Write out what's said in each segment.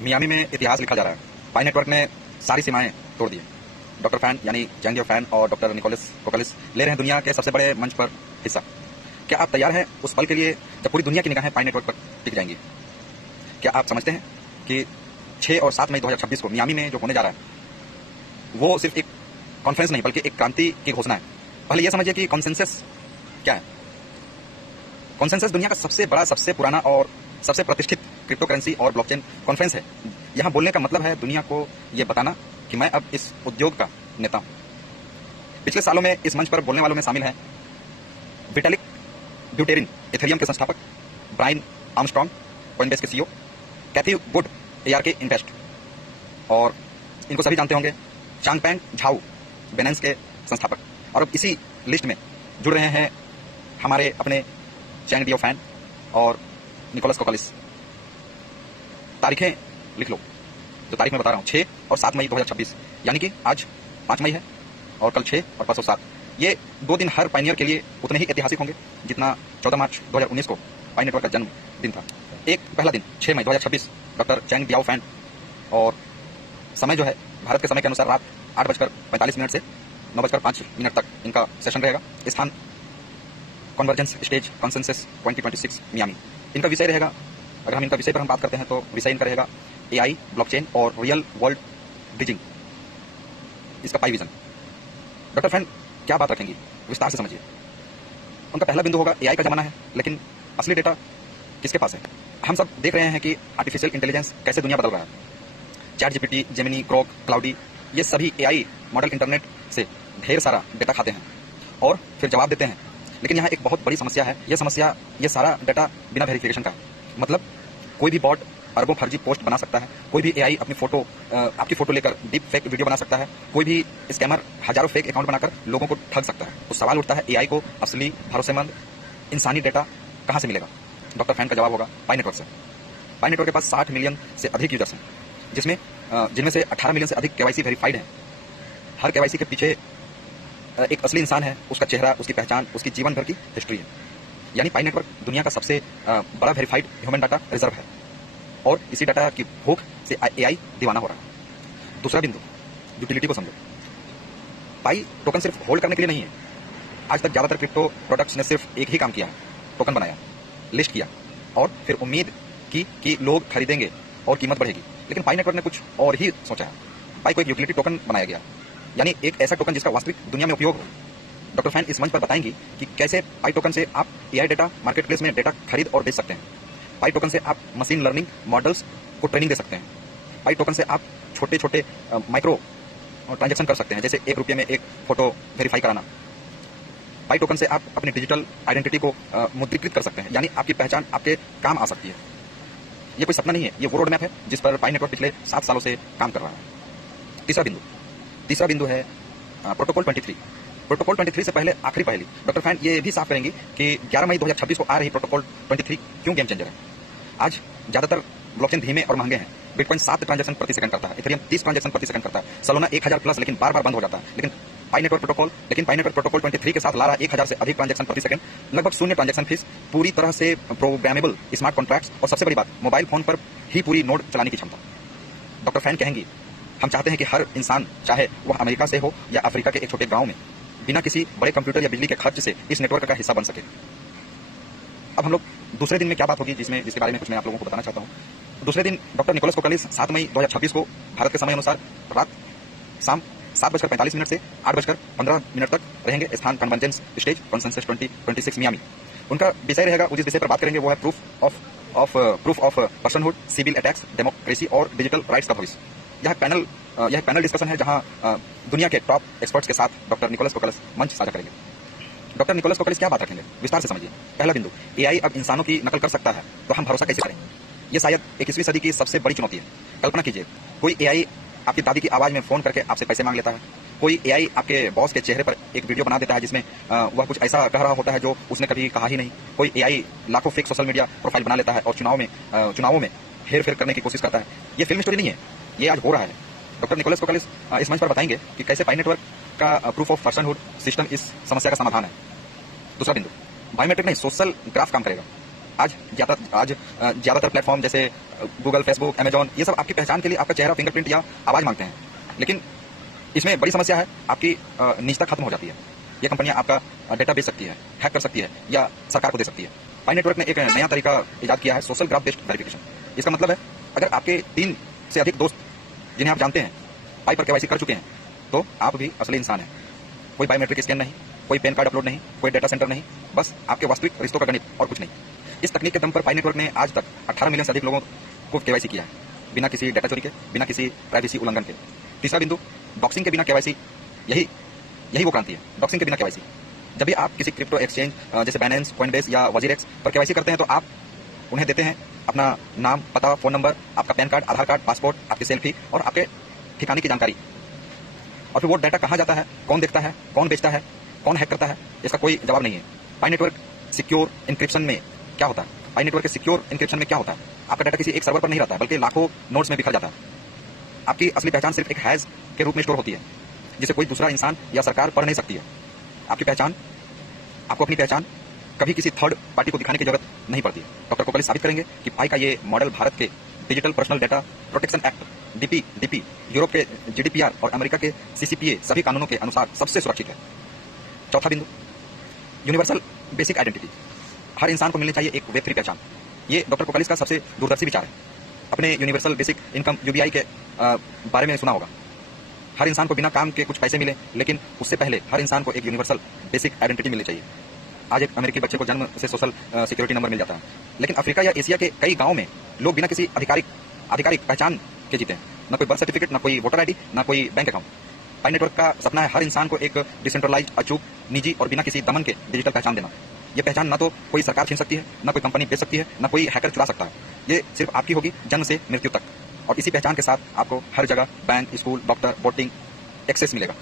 Miami में इतिहास लिखा जा रहा है। पाई नेटवर्क ने सारी सीमाएं तोड़ दी। डॉक्टर फैन यानी जैंग फैन और डॉक्टर निकोलस कोकलिस ले रहे हैं दुनिया के सबसे बड़े मंच पर हिस्सा। क्या आप तैयार हैं उस पल के लिए जब पूरी दुनिया की निगाहें पाई नेटवर्क पर टिक जाएंगी? क्या आप समझते हैं कि 6 और 7 मई 2026 को मियामी में जो होने जा रहा है वो सिर्फ एक कॉन्फ्रेंस नहीं बल्कि एक क्रांति की घोषणा है। पहले यह समझिए कि कॉन्सेंसस क्या है। कॉन्सेंसस दुनिया का सबसे बड़ा, सबसे पुराना और सबसे प्रतिष्ठित क्रिप्टो करेंसी और ब्लॉकचेन कॉन्फ्रेंस है। यहाँ बोलने का मतलब है दुनिया को यह बताना कि मैं अब इस उद्योग का नेता हूं। पिछले सालों में इस मंच पर बोलने वालों में शामिल हैं विटालिक ब्यूटेरिन इथेरियम के संस्थापक, ब्रायन आर्मस्ट्रॉन्ग कॉइनबेस के CEO, Cathie Wood ARK invest, और इनको सभी जानते होंगे चांगपेंग झाओ बेनेंस के संस्थापक। और अब इसी लिस्ट में जुड़ रहे हैं हमारे अपने चैंग डियो फैन और निकोलस कोकलिस। तारीखें लिख लो, जो तारीख मैं बता रहा हूँ, 6 और 7 मई 2026, यानी कि आज 5 मई है और कल 6 और परसों 7। ये 2 दिन हर पायनियर के लिए उतने ही ऐतिहासिक होंगे जितना 14 मार्च 2019 को पाई नेटवर्क का जन्मदिन था। एक पहला दिन 6 मई 2026 डॉक्टर चैंग डियाओ फैन, और समय जो है भारत के समय के अनुसार रात 8:45 से 9:05 तक इनका सेशन रहेगा। स्थान कॉन्वर्जेंस स्टेज कॉन्सेंसस 2026 मियामी। इनका विषय रहेगा, अगर हम इनका विषय पर हम बात करते हैं तो विषय इनका रहेगा AI, ब्लॉकचेन और रियल वर्ल्ड ब्रिजिंग, इसका पाई विजन। डॉक्टर फैन क्या बात रखेंगी, विस्तार से समझिए। उनका पहला बिंदु होगा AI का जमाना है, लेकिन असली डेटा किसके पास है? हम सब देख रहे हैं कि आर्टिफिशियल इंटेलिजेंस कैसे दुनिया बदल रहा है। ChatGPT, जेमिनी, ग्रोक, क्लाउडी, ये सभी AI मॉडल इंटरनेट से ढेर सारा डेटा खाते हैं और फिर जवाब देते हैं। लेकिन यहाँ एक बहुत बड़ी समस्या है। यह सारा डेटा बिना वेरिफिकेशन का है। मतलब कोई भी बॉट अरबों फर्जी पोस्ट बना सकता है, कोई भी AI आपकी फोटो लेकर डीप फेक वीडियो बना सकता है, कोई भी स्कैमर हजारों फेक अकाउंट बनाकर लोगों को ठग सकता है। तो सवाल उठता है AI को असली भरोसेमंद इंसानी डेटा कहां से मिलेगा? डॉक्टर फैन का जवाब होगा पाई नेटवर्क से। पाई नेटवर्क के पास 60 मिलियन से अधिक यूजर्स हैं, जिनमें से 18 मिलियन से अधिक KYC वेरीफाइड है। हर KYC के पीछे एक असली इंसान है, उसका चेहरा, उसकी पहचान, उसकी जीवन भर की हिस्ट्री है। यानी पाई नेटवर्क दुनिया का सबसे बड़ा वेरीफाइड ह्यूमन डाटा रिजर्व है, और इसी डाटा की भूख से AI दीवाना हो रहा है। दूसरा बिंदु, यूटिलिटी को समझो। पाई टोकन सिर्फ होल्ड करने के लिए नहीं है। आज तक ज्यादातर क्रिप्टो प्रोडक्ट्स ने सिर्फ एक ही काम किया है, टोकन बनाया, लिस्ट किया और फिर उम्मीद की कि लोग खरीदेंगे और कीमत बढ़ेगी। लेकिन पाई नेटवर्क ने कुछ और ही सोचा है। पाई को एक यूटिलिटी टोकन बनाया गया, यानी एक ऐसा टोकन जिसका वास्तविक दुनिया में उपयोग हो। डॉक्टर फैन इस मंच पर बताएंगी कि कैसे पाई टोकन से आप AI डेटा मार्केट प्लेस में डेटा खरीद और बेच सकते हैं। पाई टोकन से आप मशीन लर्निंग मॉडल्स को ट्रेनिंग दे सकते हैं। पाई टोकन से आप छोटे छोटे माइक्रो ट्रांजेक्शन कर सकते हैं, जैसे 1 रुपये में एक फोटो वेरीफाई कराना। पाई टोकन से आप अपनी डिजिटल आइडेंटिटी को मुद्रीकृत कर सकते हैं, यानी आपकी पहचान आपके काम आ सकती है। ये कोई सपना नहीं है, ये वो रोड मैप है जिस पर पाई नेटवर्क पिछले 7 सालों से काम कर रहा है। तीसरा बिंदु है प्रोटोकॉल 23। प्रोटोकॉल 23 से पहले आखिरी पहली डॉक्टर फैन ये भी साफ करेंगी कि 11 मई 2026 को आ रही प्रोटोकॉल 23 क्यों गेम चेंजर है। आज ज्यादातर ब्लॉकचेन धीमे और महंगे हैं। बिटकॉइन 7 ट्रांजेक्शन प्रति सेकंड करता है, इथेरियम 30 ट्रांजेक्शन प्रति सेकंड करता है, सोलोना 1000 प्लस, लेकिन बार बार बंद हो जाता है। लेकिन पाई नेटवर्क प्रोटोकॉल 23 के साथ ला रहा 1000 से अधिक ट्रांजेक्शन प्रति सेकंड, लगभग 0 ट्रांजेक्शन फीस, पूरी तरह से प्रोग्रामेबल स्मार्ट कॉन्ट्रैक्ट्स, और सबसे बड़ी बात, मोबाइल फोन पर ही पूरी नोड चलाने की क्षमता। डॉक्टर फैन कहेंगी, हम चाहते हैं कि हर इंसान, चाहे वह अमेरिका से हो या अफ्रीका के एक छोटे गांव में, बिना किसी बड़े कंप्यूटर या बिजली के खर्च से इस नेटवर्क का हिस्सा बन सके। अब हम लोग दूसरे दिन में क्या बात होगी जिसके बारे में कुछ मैं आप लोगों को बताना चाहता हूँ। दूसरे दिन डॉक्टर निकोलस कोकलिस 7 मई 2026 को भारत के समय अनुसार रात शाम 7:45 से 8:15 तक रहेंगे। स्थान कन्वर्जेंस स्टेज कॉन्सेंसस 2026 मियामी। उनका विषय रहेगा, जिस विषय पर बात करेंगे वो है proof of personhood, Sybil attacks, democracy और डिजिटल राइट्स का भविष्य। यह पैनल डिस्कशन है जहां दुनिया के टॉप एक्सपर्ट्स के साथ डॉक्टर निकोलस कोकलिस मंच साझा करेंगे। डॉक्टर निकोलस कोकलिस क्या बात रखेंगे, विस्तार से समझिए। पहला बिंदु, AI अब इंसानों की नकल कर सकता है, तो हम भरोसा कैसे करें? यह शायद 21वीं सदी की सबसे बड़ी चुनौती है। कल्पना कीजिए, कोई AI आपकी दादी की आवाज में फोन करके आपसे पैसे मांग लेता है। कोई AI आपके बॉस के चेहरे पर एक वीडियो बना देता है जिसमें वह कुछ ऐसा कह रहा होता है जो उसने कभी कहा ही नहीं। कोई AI लाखों फेक सोशल मीडिया प्रोफाइल बना लेता है और चुनावों में हेर फेर करने की कोशिश करता है। ये फिल्म स्टोरी नहीं है, ये आज हो रहा है। डॉक्टर निकोलस कोकलिस इस मंच पर बताएंगे कि कैसे पाई नेटवर्क का प्रूफ ऑफ पर्सनहुड सिस्टम इस समस्या का समाधान है। दूसरा बिंदु, बायोमेट्रिक नहीं, सोशल ग्राफ काम करेगा। ज़्यादातर प्लेटफॉर्म जैसे गूगल, फेसबुक, अमेजॉन, ये सब आपकी पहचान के लिए आपका चेहरा, फिंगरप्रिंट या आवाज़ मांगते हैं। लेकिन इसमें बड़ी समस्या है, आपकी निजता खत्म हो जाती है। ये कंपनियां आपका डेटा बेच सकती है, हैक कर सकती है या सरकार को दे सकती है। पाई नेटवर्क ने एक नया तरीका इजाद किया है, सोशल ग्राफ बेस्ड वेरिफिकेशन। इसका मतलब है, अगर आपके 3 से अधिक दोस्त जिन्हें आप जानते हैं पाई पर केवाईसी कर चुके हैं, तो आप भी असली इंसान हैं। कोई बायोमेट्रिक स्कैन नहीं, कोई पैन कार्ड अपलोड नहीं, कोई डेटा सेंटर नहीं, बस आपके वास्तविक रिश्तों का गणित और कुछ नहीं। इस तकनीक के दम पर पाई नेटवर्क ने आज तक 18 मिलियन से अधिक लोगों को केवाईसी किया है, बिना किसी डेटा चोरी के, बिना किसी प्राइवेसी उल्लंघन के। तीसरा बिंदु, डॉक्सिंग के बिना केवाईसी। यही वो क्रांति है, डॉक्सिंग के बिना केवाईसी। जब भी आप किसी क्रिप्टो एक्सचेंज जैसे बाइनेंस, कॉइनबेस या वजीरेक्स पर केवाईसी करते हैं, तो आप उन्हें देते हैं अपना नाम, पता, फोन नंबर, आपका पैन कार्ड, आधार कार्ड, पासपोर्ट, आपकी सेल्फी और आपके ठिकाने की जानकारी। और फिर वो डाटा कहाँ जाता है, कौन देखता है, कौन बेचता है, कौन हैक करता है, इसका कोई जवाब नहीं है। पाई नेटवर्क सिक्योर इंक्रिप्शन में क्या होता है? पाई नेटवर्क के सिक्योर इंक्रिप्शन में क्या होता है? आपका डाटा किसी एक सर्वर पर नहीं रहता है, बल्कि लाखों नोड्स में बिखर जाता है। आपकी असली पहचान सिर्फ एक हैश के रूप में स्टोर होती है, जिसे कोई दूसरा इंसान या सरकार पढ़ नहीं सकती है। आपको अपनी पहचान कभी किसी थर्ड पार्टी को दिखाने की जरूरत नहीं पड़ती है। डॉक्टर कोकालिस साबित करेंगे कि पाई का ये मॉडल भारत के digital personal data protection act DP, Europe के जीडीपीआर और अमेरिका के सीसीपीए सभी कानूनों के अनुसार सबसे सुरक्षित है। चौथा बिंदु, यूनिवर्सल बेसिक आइडेंटिटी। हर इंसान को मिलनी चाहिए एक वेब 3 पहचान। ये डॉक्टर कोकालिस का सबसे दूरदर्शी विचार है। अपने यूनिवर्सल बेसिक इनकम यूबीआई के बारे में सुना होगा। हर इंसान को बिना काम के कुछ पैसे मिले, लेकिन उससे पहले हर इंसान को एक यूनिवर्सल बेसिक आइडेंटिटी मिलनी चाहिए। आज एक अमेरिकी बच्चे को जन्म से सोशल सिक्योरिटी नंबर मिल जाता है, लेकिन अफ्रीका या एशिया के कई गांवों में लोग बिना किसी आधिकारिक पहचान के जीते हैं। न कोई बर्थ सर्टिफिकेट, न कोई वोटर आईडी, न कोई बैंक अकाउंट। पाई नेटवर्क का सपना है हर इंसान को एक डिसेंट्रलाइज, अचूक, निजी और बिना किसी दमन के डिजिटल पहचान देना। ये पहचान न तो कोई सरकार छीन सकती है, न कोई कंपनी बेच सकती है, न कोई हैकर चुरा सकता है। ये सिर्फ आपकी होगी, जन्म से मृत्यु तक। और इसी पहचान के साथ आपको हर जगह bank, school, doctor, voting access मिलेगा।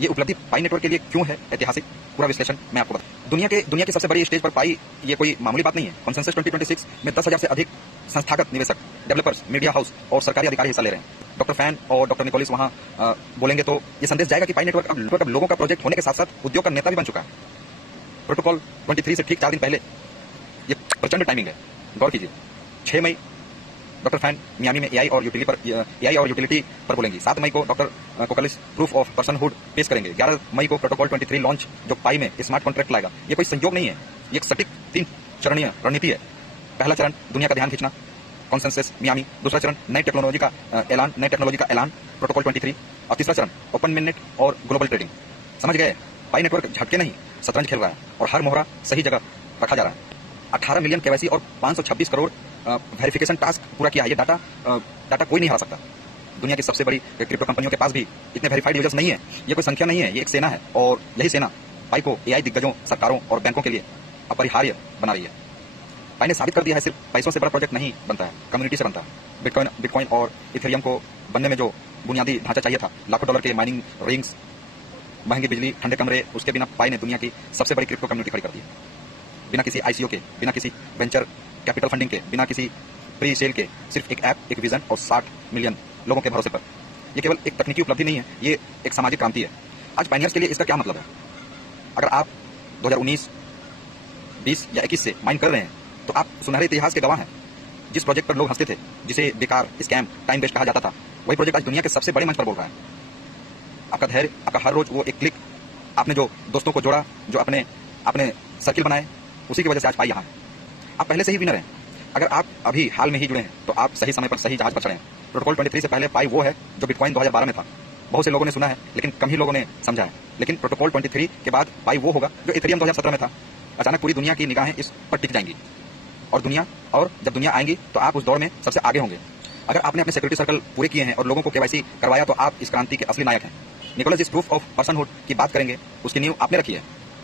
ये उपलब्धि पाई नेटवर्क के लिए क्यों है ऐतिहासिक, पूरा विश्लेषण मैं आपको बताऊं। दुनिया की सबसे बड़ी स्टेज पर पाई ये कोई मामूली बात नहीं है। कॉन्सेंसस 2026 में 10,000 से अधिक संस्थागत निवेशक, डेवलपर्स, मीडिया हाउस और सरकारी अधिकारी हिस्सा ले रहे हैं। डॉक्टर फैन और डॉक्टर निकोलिस वहां बोलेंगे तो ये संदेश जाएगा कि पाई नेटवर्क अब लोगों का प्रोजेक्ट होने के साथ साथ उद्योग का नेता भी बन चुका है। प्रोटोकॉल 23 से ठीक 4 दिन पहले, ये प्रचंड टाइमिंग है, गौर कीजिए। 6 मई डॉक्टर फैन मियामी में एआई और यूटिलिटी पर बोलेंगी। 7 मई को डॉक्टर कोकालिस प्रूफ ऑफ पर्सनहुड पेश करेंगे। 11 मई को प्रोटोकॉल 23 लॉन्च, जो पाई में स्मार्ट कॉन्ट्रैक्ट लाएगा। ये कोई संयोग नहीं है, ये एक सटीक 3 चरणीय रणनीति है। पहला चरण, दुनिया का ध्यान खींचना, कॉन्सेंसस मियामी। दूसरा चरण, नई टेक्नोलॉजी का ऐलान, प्रोटोकॉल 23। और तीसरा चरण, ओपन मिननेट और ग्लोबल ट्रेडिंग। समझ गए? पाई नेटवर्क झटके नहीं, शतरंज खेल रहा है और हर मोहरा सही जगह रखा जा रहा है। 18 मिलियन केवाईसी और 526 करोड़ वेरिफिकेशन टास्क पूरा किया है। ये डाटा कोई नहीं हरा सकता। दुनिया की सबसे बड़ी क्रिप्टो कंपनियों के पास भी इतने वेरीफाइड यूजर्स नहीं है। ये कोई संख्या नहीं है, ये एक सेना है। और यही सेना पाई को एआई दिग्गजों, सरकारों और बैंकों के लिए अपरिहार्य बना रही है। पाई ने साबित कर दिया है, सिर्फ पैसों से बड़ा प्रोजेक्ट नहीं बनता है, कम्युनिटी से बनता है। बिटकॉइन और इथेरियम को बनने में जो बुनियादी ढांचा चाहिए था, लाखों डॉलर के माइनिंग रिंग्स, महंगी बिजली, ठंडे कमरे, उसके बिना पाई ने दुनिया की सबसे बड़ी क्रिप्टो कम्युनिटी खड़ी कर दी है। बिना किसी आईसीओ के, बिना किसी वेंचर कैपिटल फंडिंग के, बिना किसी प्री सेल के, सिर्फ एक ऐप, एक विजन और 60 मिलियन लोगों के भरोसे पर। ये केवल एक तकनीकी उपलब्धि नहीं है, ये एक सामाजिक क्रांति है। आज पायनियर्स के लिए इसका क्या मतलब है? अगर आप 2019, 20 या 21 से माइन कर रहे हैं, तो आप सुनहरे इतिहास के गवाह हैं। जिस प्रोजेक्ट पर लोग हंसते थे, जिसे बेकार, स्कैम, टाइम वेस्ट कहा जाता था, वही प्रोजेक्ट आज दुनिया के सबसे बड़े मंच पर बोल रहा है। आपका धैर्य, आपका हर रोज वो एक क्लिक, आपने जो दोस्तों को जोड़ा, जो आपने सर्किल बनाए, उसी की वजह से आज पाई यहाँ है। आप पहले से ही विनर हैं। अगर आप अभी हाल में ही जुड़े हैं, तो आप सही समय पर सही जहाज पर चढ़े हैं। प्रोटोकॉल 23 से पहले पाई वो है जो बिटकॉइन 2012 में था। बहुत से लोगों ने सुना है, लेकिन कम ही लोगों ने समझा है। लेकिन प्रोटोकॉल 23 के बाद पाई वो होगा जो इथेरियम 2017 में था। अचानक पूरी दुनिया की निगाहें इस पर टिक जाएंगी और जब दुनिया आएंगी, तो आप उस दौड़ में सबसे आगे होंगे। अगर आपने अपने सिक्योरिटी सर्कल पूरे किए हैं और लोगों को केवाईसी करवाया, तो आप इस क्रांति के असली नायक हैं। निकोलस जिस प्रूफ ऑफ पर्सनहुड की बात करेंगे, उसकी नींव आपने रखी है।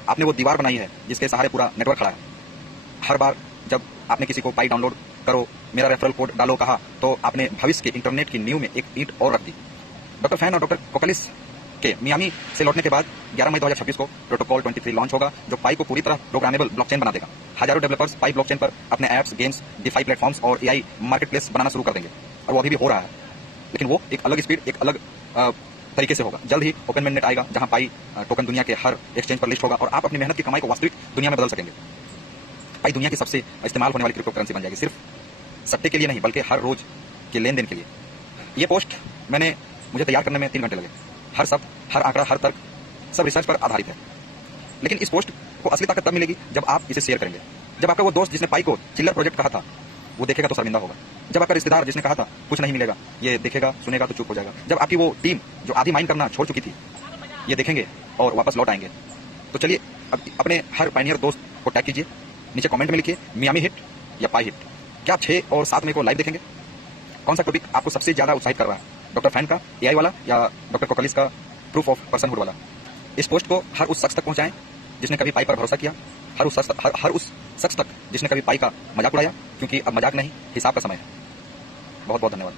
आपने वो दीवार बनाई है जिसके सहारे पूरा नेटवर्क खड़ा है। हर बार जब आपने किसी को पाई डाउनलोड करो, मेरा रेफरल कोड डालो कहा, तो आपने भविष्य के इंटरनेट की नींव में एक ईंट और रख दी। डॉक्टर फैन और डॉक्टर कोकालिस के मियामी से लौटने के बाद 11 मई 2026 को प्रोटोकॉल 23 लॉन्च होगा, जो पाई को पूरी तरह प्रोग्रामेबल ब्लॉकचेन बना देगा। हजारों डेवलपर्स पाई ब्लॉकचेन पर अपने ऐप्स, गेम्स, डिफाई प्लेटफॉर्म्स और एआई मार्केटप्लेस बनाना शुरू कर देंगे। और वो अभी भी हो रहा है, लेकिन वो एक अलग स्पीड, एक अलग तरीके से होगा। जल्द ही ओपन मिननेट आएगा, जहां पाई टोकन दुनिया के हर एक्सचेंज पर लिस्ट होगा और आप अपनी मेहनत की कमाई को वास्तविक दुनिया में बदल सकेंगे। पाई दुनिया की सबसे इस्तेमाल होने वाली क्रिप्टो करेंसी बन जाएगी, सिर्फ सट्टे के लिए नहीं बल्कि हर रोज के लेन देन के लिए। ये पोस्ट मुझे तैयार करने में 3 घंटे लगे। हर शब्द, हर आंकड़ा, हर तर्क सब रिसर्च पर आधारित है। लेकिन इस पोस्ट को असली ताकत तब मिलेगी जब आप इसे शेयर करेंगे। जब आपका वो दोस्त जिसने पाई को चिल्लर प्रोजेक्ट कहा था वो देखेगा तो शर्मिंदा होगा। जब आपका रिश्तेदार जिसने कहा था कुछ नहीं मिलेगा ये देखेगा सुनेगा तो चुप हो जाएगा। जब आपकी वो टीम जो आधी माइन करना छोड़ चुकी थी ये देखेंगे और वापस लौट आएंगे। तो चलिए अब अपने हर पायनियर दोस्त को टैग कीजिए, नीचे कमेंट में लिखिए मियामी हिट या पाई हिट। क्या आप 6 और 7 मई को लाइव देखेंगे? कौन सा टॉपिक आपको सबसे ज्यादा उत्साहित कर रहा है, डॉक्टर फैन का एआई वाला या डॉक्टर कोकालिस का प्रूफ ऑफ पर्सनहुड वाला? इस पोस्ट को हर उस शख्स तक पहुंचाएं जिसने कभी पाई पर भरोसा किया, हर उस शख्स तक जिसने कभी पाई का मजाक उड़ाया, क्योंकि अब मजाक नहीं हिसाब का समय है। बहुत बहुत धन्यवाद।